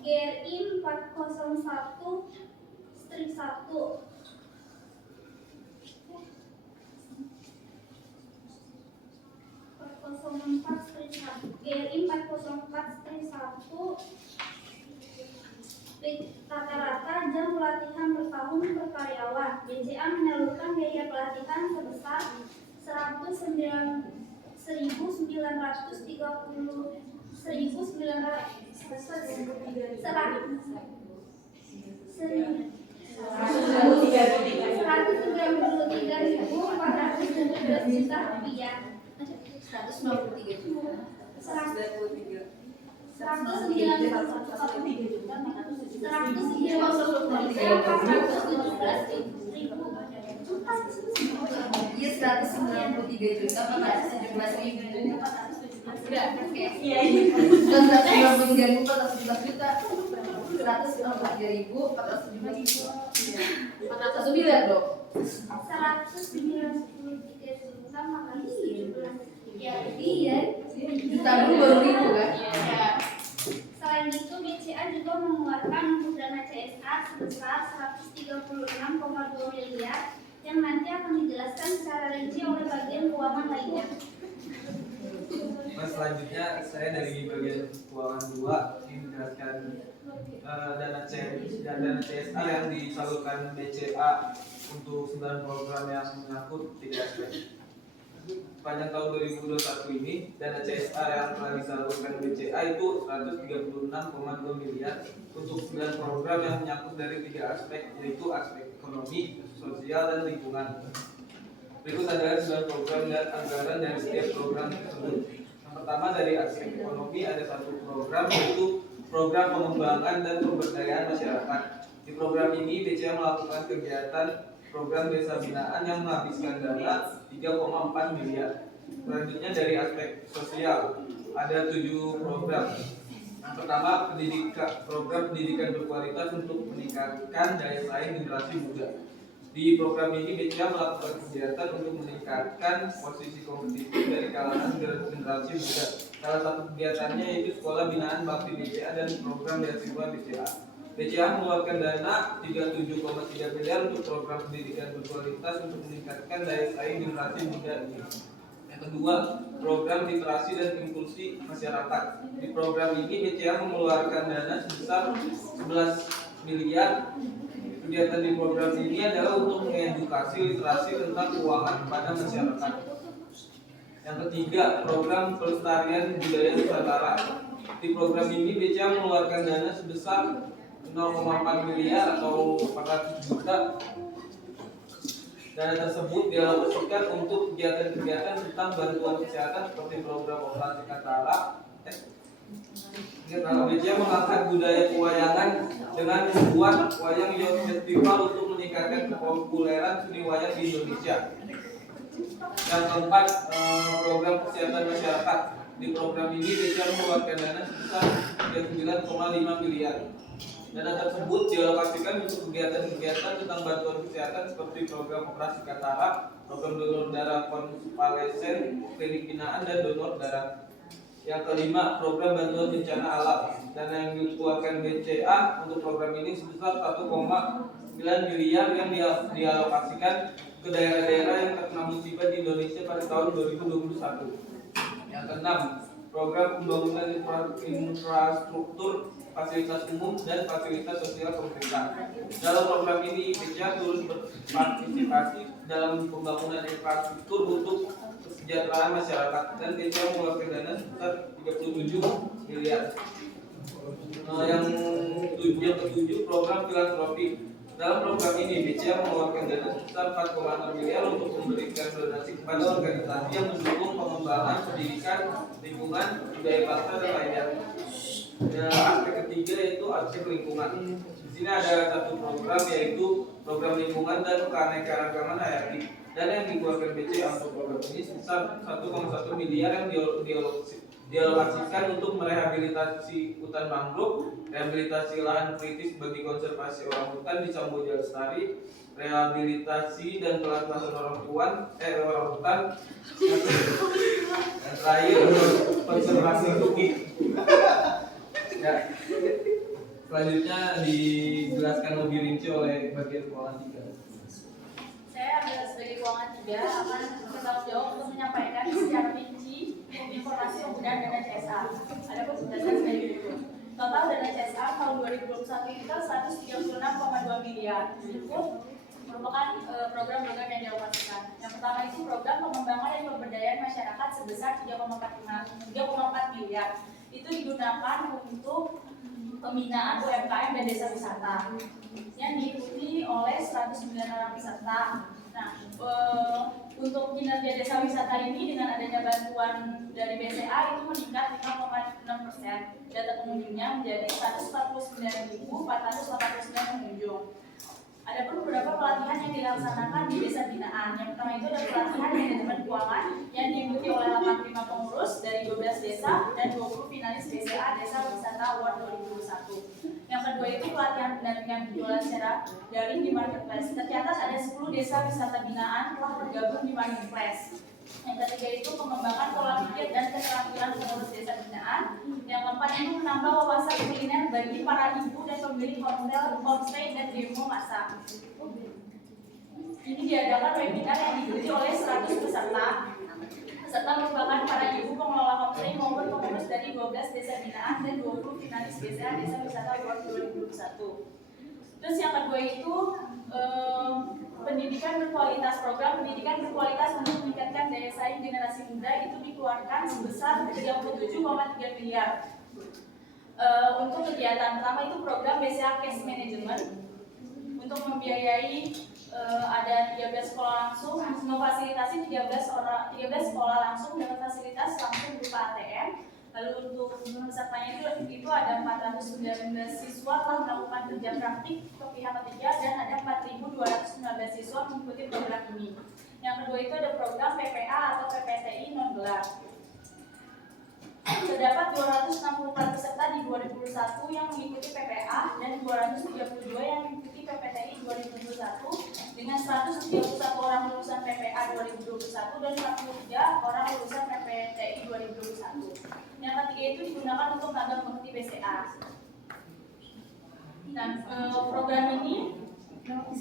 GRI 401-1 GRI 404-1 rata-rata jam pelatihan per tahun per karyawan. BCA menyalurkan biaya pelatihan sebesar 193.417 juta rupiah. 193 juta. 193 Tabung baru ribu kan? Selain itu, BCA juga mengeluarkan untuk dana CSR sebesar 136,2 miliar yang nanti akan dijelaskan secara rinci oleh bagian keuangan lainnya. Mas, selanjutnya saya dari bagian keuangan 2 ingin menjelaskan dana CSR yang disalurkan BCA untuk 9 program yang menyangkut 3 aspek. Sepanjang tahun 2021 ini, dana CSR yang telah disalurkan BCA itu 136,2 miliar untuk 9 program yang menyangkut dari 3 aspek, yaitu aspek ekonomi, sosial, dan lingkungan. Berikut adalah 9 program dan anggaran dari setiap program tersebut. Yang pertama, dari aspek ekonomi ada 1 program, yaitu program pengembangan dan pemberdayaan masyarakat. Di program ini, BCA melakukan kegiatan program desa binaan yang menghabiskan dana 3,4 miliar. Selanjutnya dari aspek sosial ada 7 program. Yang pertama, program pendidikan berkualitas untuk meningkatkan daya saing generasi muda. Di program ini BCA melakukan kegiatan untuk meningkatkan posisi kompetitif dari kalangan generasi muda. Salah satu kegiatannya yaitu sekolah binaan bakti BCA dan program beasiswa BCA. BCA mengeluarkan dana 37,3 miliar untuk program pendidikan berkualitas untuk meningkatkan daya saing generasi muda ini. Yang kedua, program literasi dan inklusi masyarakat. Di program ini BCA mengeluarkan dana sebesar 11 miliar. Kegiatan di program ini adalah untuk mengedukasi literasi tentang keuangan kepada masyarakat. Yang ketiga, program pelestarian budaya Nusantara. Di program ini BCA mengeluarkan dana sebesar 0,4 miliar atau 400 juta. Dana tersebut dialokasikan untuk kegiatan-kegiatan tentang bantuan kesehatan seperti program operasi Katara. BCA mengangkat budaya pewayangan dengan membuat wayang Youth Festival untuk meningkatkan kepopuleran seni wayang di Indonesia. Yang keempat, program kesehatan masyarakat. Di program ini BCA mengeluarkan dana sebesar 39,5 miliar. Dana tersebut dialokasikan untuk kegiatan-kegiatan tentang bantuan kesehatan seperti program operasi Katara, program donor darah konvalesen, klinik binaan, dan donor darah. Yang kelima, program bantuan bencana alam. Dana yang dikeluarkan BCA untuk program ini sebesar 1,9 miliar yang dialokasikan ke daerah-daerah yang terkena musibah di Indonesia pada tahun 2021. Yang keenam, program pembangunan infrastruktur, fasilitas umum, dan fasilitas sosial pemerintah. Dalam program ini, BCA turut berpartisipasi dalam pembangunan infrastruktur untuk kesejahteraan masyarakat, dan BCA mengeluarkan dana sebesar 37 miliar. Yang ketujuh, program filantropi. Dalam program ini, BCA mengeluarkan dana sebesar 4,6 miliar untuk memberikan donasi kepada organisasi yang mendukung pengembangan pendidikan, lingkungan, budaya bangsa, dan lainnya. Aspek ketiga yaitu aspek lingkungan. Di sini ada satu program yaitu program lingkungan dan keanekaragaman hayati. Dan yang dikeluarkan BCA untuk program ini sebesar 1,1 miliar yang dialokasikan untuk merehabilitasi hutan mangrove, rehabilitasi lahan kritis bagi konservasi orang hutan di Samboja Lestari, rehabilitasi dan pelestarian orang hutan, dan terakhir konservasi tukik. Ya. Selanjutnya dijelaskan lebih rinci oleh bagian keuangan 3. Saya sebagai keuangan 3 akan bertanggung jawab untuk menyampaikan secara rinci informasi penggunaan dana CSA. Adapun penjelasan sebagai berikut. Total dana CSA tahun 2021 itu 136,2 miliar. Itu merupakan program-program yang dialokasikan. Yang pertama itu program pengembangan dan pemberdayaan masyarakat sebesar 3,4 miliar. Itu digunakan untuk pembinaan UMKM dan desa wisata yang diikuti oleh 109 orang peserta. Nah, untuk kinerja desa wisata ini dengan adanya bantuan dari BCA itu meningkat 5,6%. Data pengunjungnya menjadi 149.489 pengunjung. Adapun beberapa pelatihan yang dilaksanakan di desa binaan. Yang pertama itu ada pelatihan manajemen keuangan yang diikuti oleh 85 pengurus dari 12 desa dan 20 finalis BCA Desa Wisata Award 2021. Yang kedua itu pelatihan pendampingan penjualan secara daring di marketplace. Tercatat ada 10 desa wisata binaan telah bergabung di marketplace. Yang ketiga itu pengembangan pola pikir dan keterampilan pengurus desa binaan. Yang keempat itu menambah wawasan kuliner bagi para ibu dan pemilik hotel, homestay, dan demo masak. Ini diadakan webinar yang diikuti oleh 100 peserta. Peserta merupakan para ibu pengelola homestay maupun pengurus dari 12 desa binaan dan 20 finalis BCA Desa Wisata Award 2021. Terus yang kedua itu pendidikan berkualitas. Program pendidikan berkualitas untuk meningkatkan daya saing generasi muda itu dikeluarkan sebesar 37,3 miliar. Untuk kegiatan pertama itu program BCA Cash Management untuk membiayai ada 13 sekolah langsung, memfasilitasi 13 sekolah langsung dengan fasilitas langsung berupa ATM. Lalu untuk pesertanya itu ada 419 siswa telah melakukan kerja praktik ke pihak ketiga dan ada 4.215 siswa mengikuti program ini. Yang kedua itu ada program PPA atau PPTI non gelar. Terdapat 264 peserta di 2021 yang mengikuti PPA dan 232 yang mengikuti PPTI 2021 dengan 131 orang lulusan PPA 2021 dan 43 orang lulusan PPTI 2021. Yang ketiga itu digunakan untuk magang mengerti BCA. Dan program ini jumlah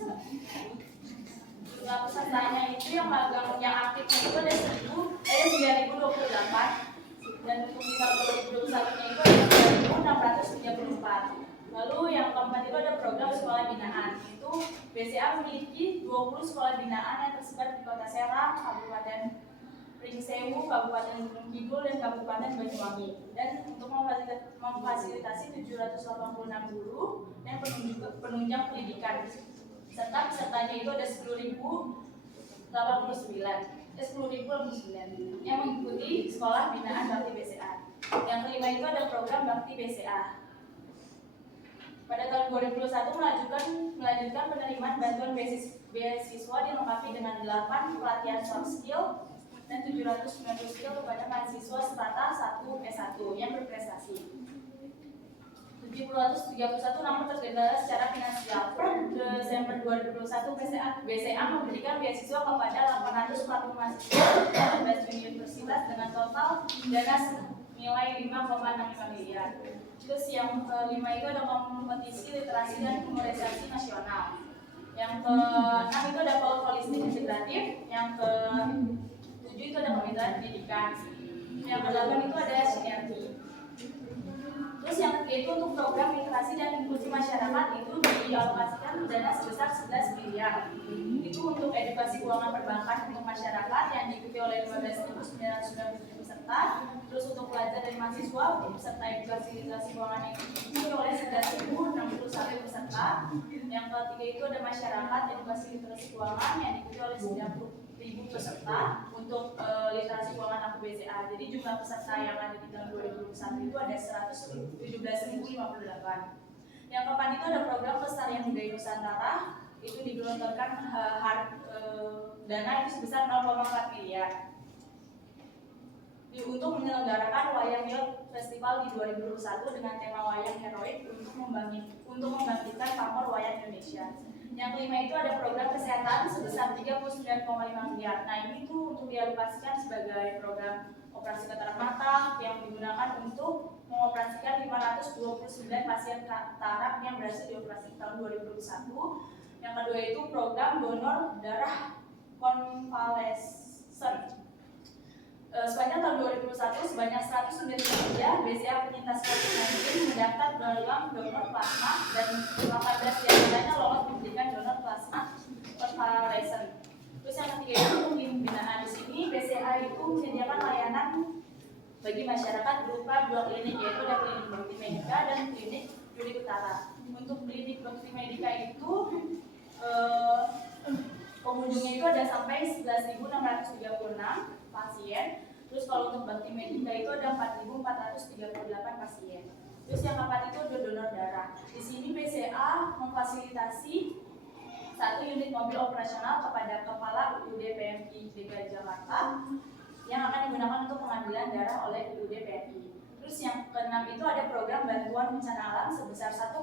pesertanya itu yang magang yang aktifnya itu ada 9.028 dan untuk di tahun 2021 nya itu ada 3.634. Lalu yang keempat itu ada program sekolah binaan. Itu BCA memiliki 20 sekolah binaan yang tersebar di Kota Serang, Kabupaten Pringsewu, Kabupaten Gunung Kidul, dan Kabupaten Banyuwangi. Dan untuk memfasilitasi 786 guru dan penunjang pendidikan. Serta pesertanya itu ada 10.089 yang mengikuti sekolah binaan Bakti BCA. Yang kelima itu ada program Bakti BCA. Pada tahun 2021 melanjutkan penerimaan bantuan beasiswa dilengkapi dengan 8 pelatihan soft skill dan 790 skill kepada mahasiswa strata 1 S1 yang berprestasi. 731 namun terkendala secara finansial. Per Desember 2021 BCA memberikan beasiswa kepada 840 mahasiswa 14 universitas dengan total dana nilai 5,65 miliar. Terus yang kelima itu ada kompetisi literasi dan memorisasi nasional. Yang ke-6 itu ada holistik integratif. Yang ke-7 itu ada pemerintahan pendidikan. Yang ke-8 itu ada sinergi. Terus yang ketiga itu untuk program literasi dan inklusi masyarakat itu dialokasikan dana sebesar 11 miliar. Itu untuk edukasi keuangan perbankan untuk masyarakat yang diikuti oleh 15.997 peserta. Terus untuk pelajar dan mahasiswa peserta edukasi literasi keuangan yang diikuti oleh 11.061 peserta. Yang ketiga itu ada masyarakat edukasi literasi keuangan yang diikuti oleh 90.000 peserta untuk literasi keuangan Aku BCA. Jadi jumlah peserta yang ada di tahun 2021 itu ada 117.058. Yang keempat itu ada program Pelestarian Budaya Nusantara, itu digelontorkan dana itu sebesar 0,4 miliar untuk menyelenggarakan Wayang Youth Festival di 2021 dengan tema Wayang Heroik untuk membangkitkan pamor wayang Indonesia. Yang kelima itu ada program kesehatan sebesar 39,5 miliar. Nah ini tuh untuk dialokasikan sebagai program operasi katarak mata yang digunakan untuk mengoperasikan 529 pasien katarak yang berhasil dioperasi tahun 2021. Yang kedua itu program donor darah konvalesen. Sepanjang tahun 2021 sebanyak 193 BCA penyintas COVID-19 mendaftar dalam donor plasma dan 18 diantaranya lolos memberikan donor plasma konvalesen. Terus yang ketiga itu pembinaan. Di sini BCA itu menyediakan layanan bagi masyarakat berupa 2 klinik, yaitu ada klinik Bakti Medika dan klinik Yuri Utara. Untuk klinik Bakti Medika itu pengunjungnya itu ada sampai 11.636 pasien. Terus kalau untuk Bakti Medika itu ada 4.438 pasien. Terus yang keempat itu ada donor darah. Di sini BCA memfasilitasi 1 unit mobil operasional kepada Kepala UUD PMI DKI Jakarta yang akan digunakan untuk pengambilan darah oleh UUD PMI. Terus yang keenam itu ada program bantuan bencana alam sebesar 1,9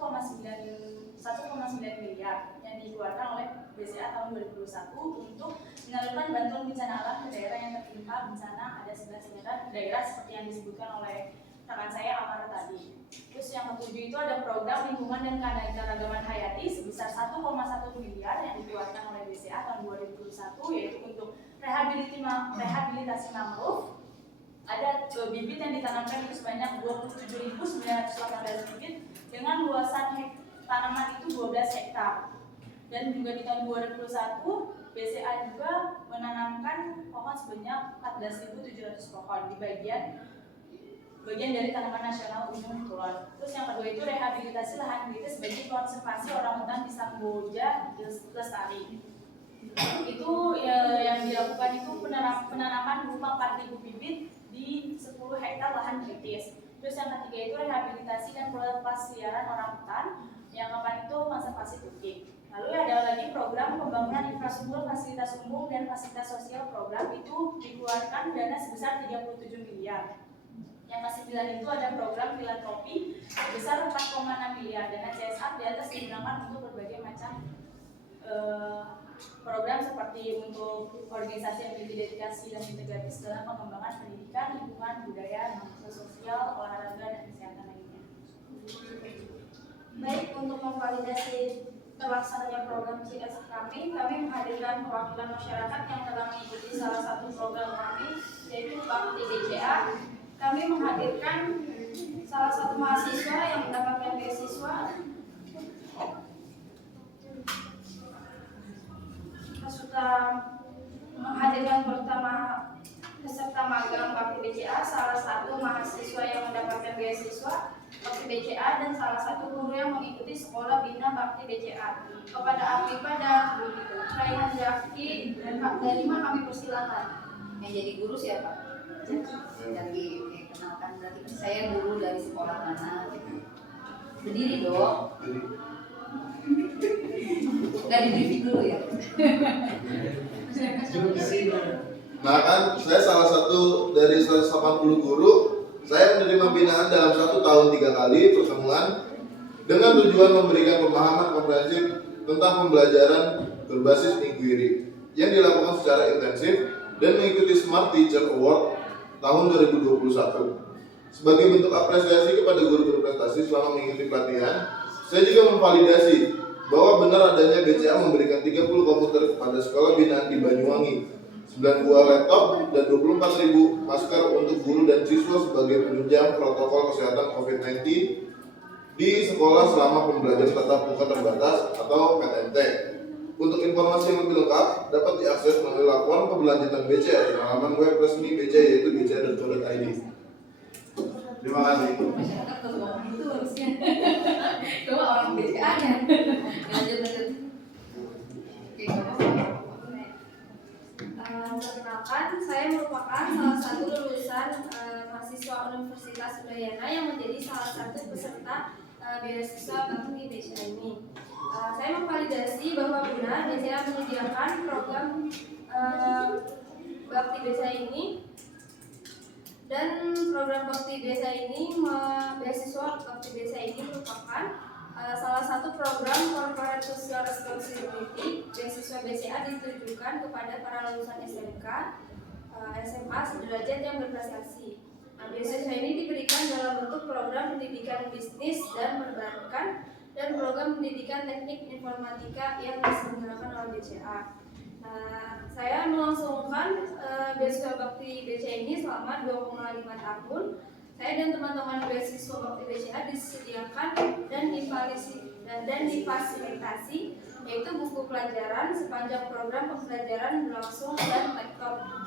miliar yang dikeluarkan oleh BCA tahun 2021 untuk menyalurkan bantuan bencana alam ke daerah yang tertimpa bencana. Ada 11 daerah seperti yang disebutkan oleh rekan saya Amara tadi. Terus yang ketujuh itu ada program lingkungan dan keanekaragaman hayati sebesar 1,1 miliar yang dikeluarkan oleh BCA tahun 2021, yaitu untuk rehabilitasi mangrove. Ada bibit yang ditanamkan itu sebanyak 27.918 bibit dengan luasan tanaman itu 12 hektar. Dan juga di tahun 2021 BCA juga menanamkan pohon sebanyak 14.700 pohon di bagian dari Taman Nasional Ujung Kulon. Terus yang kedua itu rehabilitasi lahan kritis bagi konservasi orangutan di Samboja Lestari. Itu yang dilakukan itu penanaman berupa 4.000 bibit di 10 hektar lahan kritis. Terus yang ketiga itu rehabilitasi dan pelepasliaran orangutan. Yang keempat itu konservasi tukik. Lalu ada lagi program pembangunan infrastruktur fasilitas umum dan fasilitas sosial. Program itu dikeluarkan dana sebesar 37 miliar. Yang ke-9 itu ada program filantropi sebesar 4,6 miliar. Dana CSR di atas digunakan untuk berbagai macam program seperti untuk organisasi yang dedikasi dan integratif dalam pengembangan pendidikan, lingkungan, budaya, sosial, olahraga, dan kesehatan lainnya. Baik, untuk memvalidasi terlaksananya program CSR kami menghadirkan perwakilan masyarakat yang telah mengikuti salah satu program kami, yaitu Bakti BCA. Kami menghadirkan salah satu mahasiswa yang mendapatkan beasiswa sudah menghadirkan pertama peserta magang bakti BCA, salah satu mahasiswa yang mendapatkan beasiswa bakti BCA, dan salah satu guru yang mengikuti sekolah bina bakti BCA. Kepada Afifa dan Raihan Jaki dan Kak Darima kami persilakan. Yang jadi guru siapa? Jaki. Oke, kenalkan berarti saya guru dari sekolah mana? Berdiri dong. Nggak di briefing dulu ya? Nah kan, saya salah satu dari 180 guru. Saya menerima binaan dalam 1 tahun 3 kali pertemuan dengan tujuan memberikan pemahaman komprehensif tentang pembelajaran berbasis inquiry yang dilakukan secara intensif dan mengikuti Smart Teacher Award tahun 2021. Sebagai bentuk apresiasi kepada guru berprestasi selama mengikuti pelatihan, saya juga memvalidasi bahwa benar adanya BCA memberikan 30 komputer kepada sekolah binaan di Banyuwangi, 9 buah laptop, dan 24.000 masker untuk guru dan siswa sebagai penunjang protokol kesehatan COVID-19 di sekolah selama pembelajaran tatap muka terbatas atau PTMT. Untuk informasi yang lebih lengkap dapat diakses melalui laporan keberlanjutan BCA di halaman web resmi BCA yaitu bca.co.id. Terima kasih. Masyarakat kalau ngomong itu harusnya cuma orang BCA nya. Lanjut. Oke, Perkenalkan, saya merupakan salah satu lulusan mahasiswa Universitas Udayana yang menjadi salah satu peserta beasiswa bakti BCA ini. Saya memvalidasi bahwa benar BCA menyediakan program bakti BCA ini, dan program bakti BCA ini beasiswa bakti BCA ini merupakan salah satu program corporate social responsibility. Beasiswa BCA ditujukan kepada para lulusan SMK, SMA sederajat yang berprestasi. Beasiswa ini diberikan dalam bentuk program pendidikan bisnis dan perbankan dan program pendidikan teknik informatika yang diselenggarakan oleh BCA. Saya melangsungkan beasiswa bakti BCA ini selama 2,5 tahun. Saya dan teman-teman beasiswa bakti BCA disediakan dan difasilitasi yaitu buku pelajaran sepanjang program pembelajaran berlangsung dan laptop.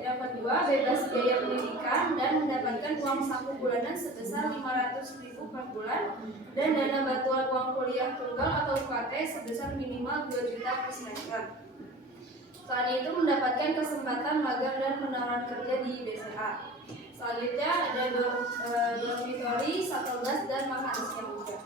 Yang kedua, bebas biaya pendidikan dan mendapatkan uang saku bulanan sebesar 500.000 per bulan dan dana bantuan uang kuliah tunggal atau UKT sebesar minimal 2 juta per semester. Selain itu mendapatkan kesempatan magang dan penawaran kerja di BCA. Selanjutnya ada dormitory, shuttle bus, dan makan siang juga.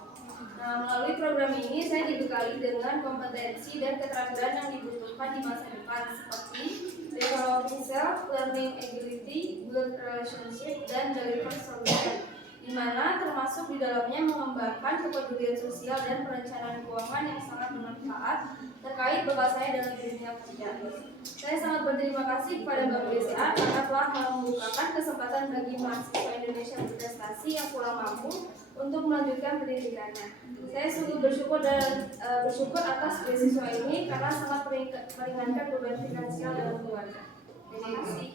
Melalui program ini saya dibekali dengan kompetensi dan keterampilan yang dibutuhkan di masa depan seperti developing self, learning agility, build relationship, dan deliver solution, di mana termasuk di dalamnya mengembangkan kepedulian sosial dan perencanaan keuangan yang sangat bermanfaat terkait bekal saya dalam dunia kerja. Saya sangat berterima kasih kepada Bank BCA karena telah membukakan kesempatan bagi mahasiswa Indonesia berprestasi yang kurang mampu untuk melanjutkan pendidikannya. Saya sungguh bersyukur atas beasiswa ini karena sangat meringankan beban finansial dalam keluarga. Terima kasih.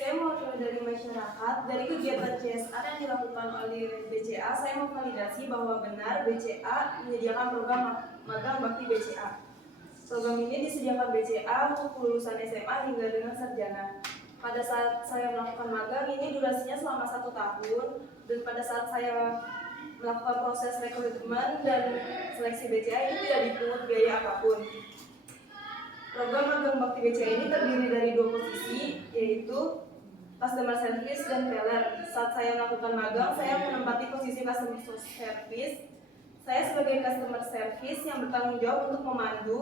Saya mewakili dari masyarakat. Dari kegiatan CSR yang dilakukan oleh BCA, saya memvalidasi bahwa benar BCA menyediakan program magang bakti BCA. Program ini disediakan BCA untuk lulusan SMA hingga dengan sarjana. Pada saat saya melakukan magang ini durasinya selama 1 tahun, dan pada saat saya melakukan proses rekrutmen dan seleksi BCA ini tidak dipungut biaya apapun. Program magang bakti BCA ini terdiri dari 2 posisi, yaitu customer service dan teller. Saat saya melakukan magang, saya menempati posisi customer service. Saya sebagai customer service yang bertanggung jawab untuk memandu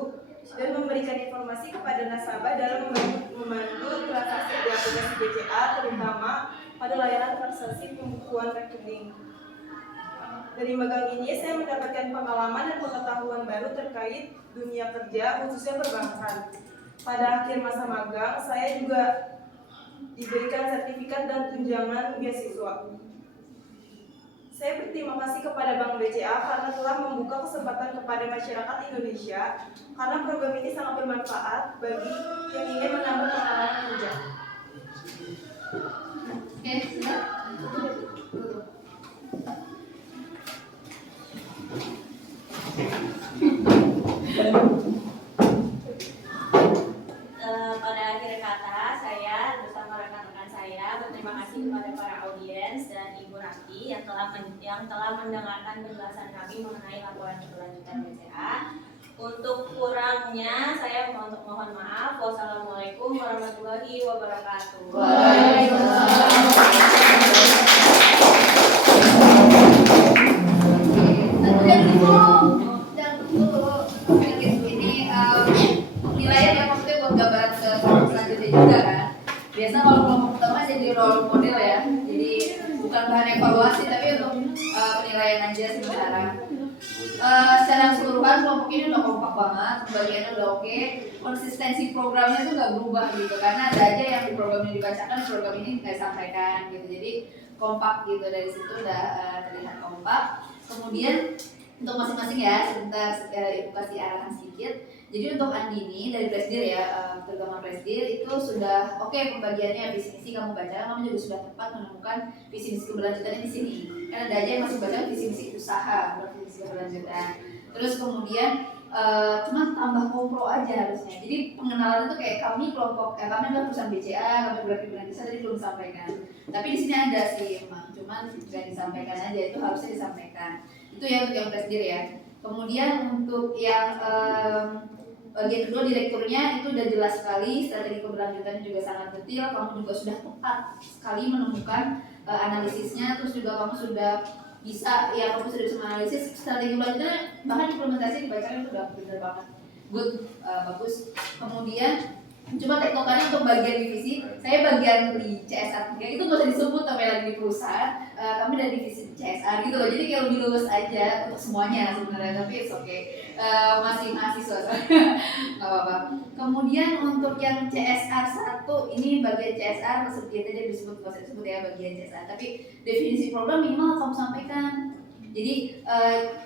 dan memberikan informasi kepada nasabah dalam memandu transaksi di aplikasi BCA, terutama pada layanan transaksi pembukuan rekening. Dari magang ini, saya mendapatkan pengalaman dan pengetahuan baru terkait dunia kerja, khususnya perbankan. Pada akhir masa magang, saya juga diberikan sertifikat dan tunjangan beasiswa. Saya berterima kasih kepada Bank BCA karena telah membuka kesempatan kepada masyarakat Indonesia karena program ini sangat bermanfaat bagi yang ingin menambah pengalaman kerja. Oke, sudah. Pada akhir kata, saya bersama rekan-rekan saya berterima kasih kepada para audiens dan Ibu Rati yang telah mendengarkan penjelasan kami mengenai laporan berkelanjutan BCA. Untuk kurangnya, saya mohon maaf. Wassalamualaikum warahmatullahi wabarakatuh. Penilaian yang maksudnya buat gambaran ke kelompok selanjutnya juga kan. Biasa kalau kelompok pertama jadi role model ya, jadi bukan bahan evaluasi tapi untuk penilaian aja sementara. Secara keseluruhan kelompok ini udah kompak banget, pembagiannya udah oke, konsistensi programnya tuh nggak berubah gitu, karena ada aja yang di program ini dibacakan, program ini nggak disampaikan gitu, jadi kompak gitu, dari situ udah terlihat kompak. Kemudian untuk masing-masing ya, sebentar Ibu kasih arahan sedikit. Jadi untuk Andini dari Presdir ya, terutama Presdir itu sudah oke pembagiannya, visi misi kamu baca, kamu juga sudah tepat menemukan visi misi keberlanjutannya di sini. Karena ada aja yang masih baca visi misi usaha, bukan visi misi keberlanjutan. Terus kemudian cuma tambah kompro aja harusnya. Jadi pengenalan itu kayak kami kelompok, kami adalah perusahaan BCA, kami berarti bisa tadi belum disampaikan. Tapi di sini ada sih emang, cuman nggak disampaikan aja, itu harusnya disampaikan. Itu ya untuk yang Presdir ya. Kemudian untuk yang bagian kedua direkturnya itu udah jelas sekali, strategi keberlanjutannya juga sangat detail, kamu juga sudah tepat sekali menemukan analisisnya, terus juga kamu sudah bisa, ya kamu sudah bisa menganalisis strategi keberlanjutannya, bahkan implementasi dibacakan itu udah benar banget, good, bagus. Kemudian cuma tektokannya untuk bagian divisi, saya bagian di CSR 3 itu nggak usah disebut namanya lagi di perusahaan, kami dari divisi CSR gitu loh, jadi kayak lebih luwes aja untuk semuanya sebenarnya, tapi it's okay, masih mahasiswa nggak apa-apa. Kemudian untuk yang CSR 1 ini bagian CSR seperti tadi disebut, nggak usah disebut ya bagian CSR, tapi definisi program minimal kamu sampaikan. Jadi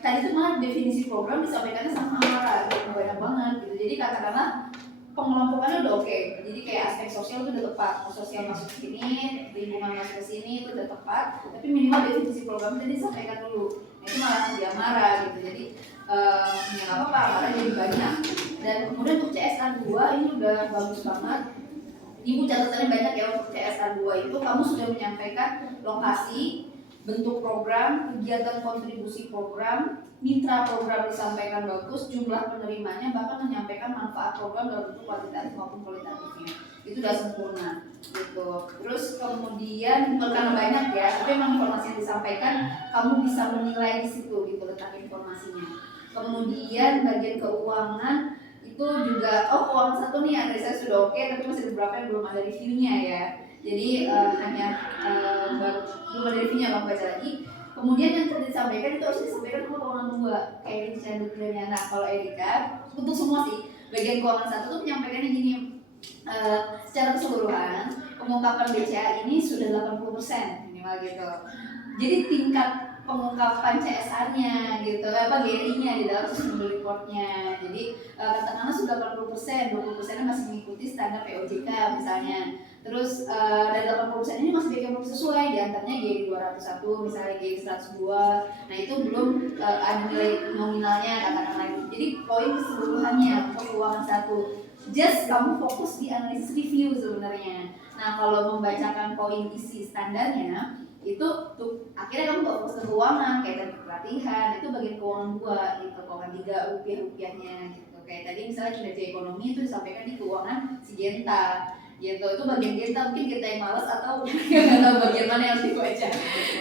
tadi itu malah definisi program disampaikannya sama Amara, banyak banget gitu, jadi katakanlah pengelompokannya udah oke. Jadi kayak aspek sosial itu udah tepat, sosial masuk ke sini, lingkungan masuk ke sini itu udah tepat, tapi minimal definisi program tadi disampaikan dulu. Nah, itu malah dia marah gitu. Jadi ya nggak apa-apa, marah jadi banyak. Dan kemudian untuk CSR 2 ini udah bagus banget. Ibu catatannya banyak ya untuk CSR 2 itu kamu sudah menyampaikan lokasi, bentuk program, kegiatan kontribusi program, mitra program disampaikan bagus, jumlah penerimanya, bahkan menyampaikan manfaat program dalam bentuk kuantitatif maupun kualitatifnya. Itu udah sempurna gitu. Terus kemudian karena banyak ya, tapi memang informasi yang disampaikan kamu bisa menilai di situ gitu letak informasinya. Kemudian bagian keuangan itu juga, keuangan 1 nih analisa sudah oke, tapi masih beberapa yang belum ada reviewnya ya. Jadi hanya belum ada reviewnya, kamu baca lagi. Kemudian yang tadi disampaikan itu harus disampaikan sama keuangan 2 kayak rincian detailnya. Nah kalau Erika untuk semua sih bagian keuangan 1 tuh menyampaikannya gini, secara keseluruhan pengungkapan BCA ini sudah 80% minimal gitu. Jadi tingkat pengungkapan CSR-nya gitu, GRI-nya di dalam sustainable report-nya. Jadi katakanlah sudah 80%, 20%-nya masih mengikuti standar POJK misalnya. Terus dari 80% ini masih belum sesuai, diantaranya GRI 201, misalnya GRI 102. Nah itu belum ada nilai nominalnya katakanlah. Jadi poin keseluruhannya untuk keuangan 1. Just kamu fokus di analisis review sebenarnya. Nah kalau membacakan poin isi standarnya itu tuh akhirnya kamu gak fokus ke keuangan kayak tadi pelatihan, itu bagian keuangan 2 gitu, keuangan 3 rupiah-rupiahnya gitu. Kayak tadi misalnya kinerja ekonomi itu disampaikan di keuangan si Genta gitu, itu bagian Genta, mungkin Genta yang malas atau nggak tahu bagian mana yang harus dibaca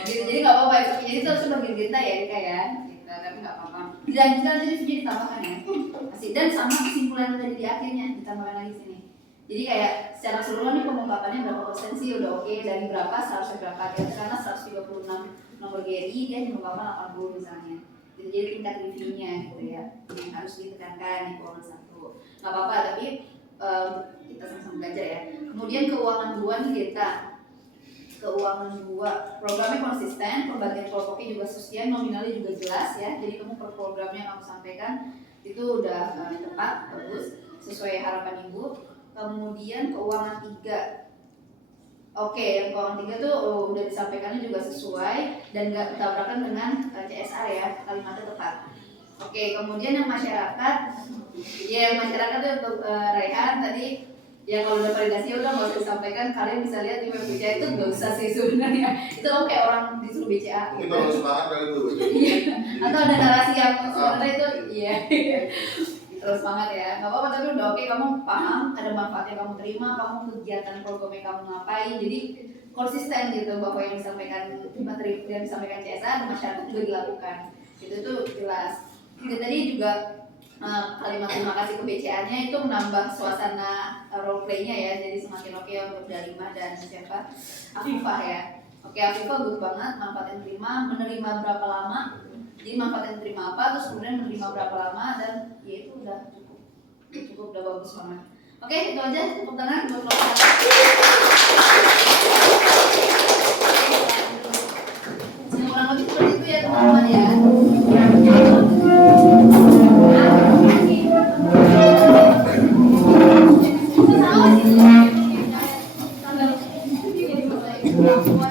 gitu. Jadi nggak apa-apa, jadi itu harus bagian Genta ya Rika ya gitu, tapi nggak apa-apa. Dilanjutkan aja reviewnya ditambahkan ya masih, dan sama kesimpulan tadi di akhirnya ditambahkan lagi sini. Jadi kayak secara keseluruhan nih pengungkapannya berapa persen sih udah oke, dari berapa seharusnya berapa ya, karena 136 nomor GRI dia pengungkapan 80 misalnya gitu. Jadi tingkat reviewnya gitu ya yang harus ditekankan di keuangan 1. Nggak apa-apa, tapi kita sama-sama belajar ya. Kemudian keuangan 2 nih kita keuangan 2 programnya konsisten, pembagian kelompoknya juga sesuai, nominalnya juga jelas ya. Jadi kamu per programnya kamu sampaikan itu udah tepat, bagus, sesuai harapan ibu. Kemudian keuangan 3, oke, yang keuangan 3 tuh udah disampaikannya juga sesuai dan nggak bertabrakan dengan CSR ya, kalimatnya tepat. Oke, kemudian yang masyarakat, ya yang masyarakat itu untuk Raihan tadi, ya kalau udah validasi udah nggak usah disampaikan, kalian bisa lihat di web BCA itu nggak usah sih sebenarnya, itu kayak orang disuruh BCA. Mungkin terlalu semangat kali itu. Iya. Atau ada narasi yang sebenarnya itu, iya. Terus semangat ya, nggak apa-apa tapi udah oke, kamu paham, ada manfaat yang kamu terima, kamu kegiatan program yang kamu ngapain, jadi konsisten gitu bahwa yang disampaikan materi yang disampaikan CSA masyarakat juga dilakukan, itu tuh jelas. Jadi tadi juga kalimat terima kasih ke BCA-nya itu menambah suasana role play-nya ya, jadi semakin oke untuk Dalima dan siapa Afifah ya. Oke, Afifah good banget, manfaat yang terima, menerima berapa lama, jadi manfaat yang terima apa, terus kemudian menerima berapa lama, dan ya itu udah cukup udah bagus banget. Oke, itu aja, tepuk tangan buat Rosa. Kurang lebih seperti itu ya teman-teman ya. Sama sih.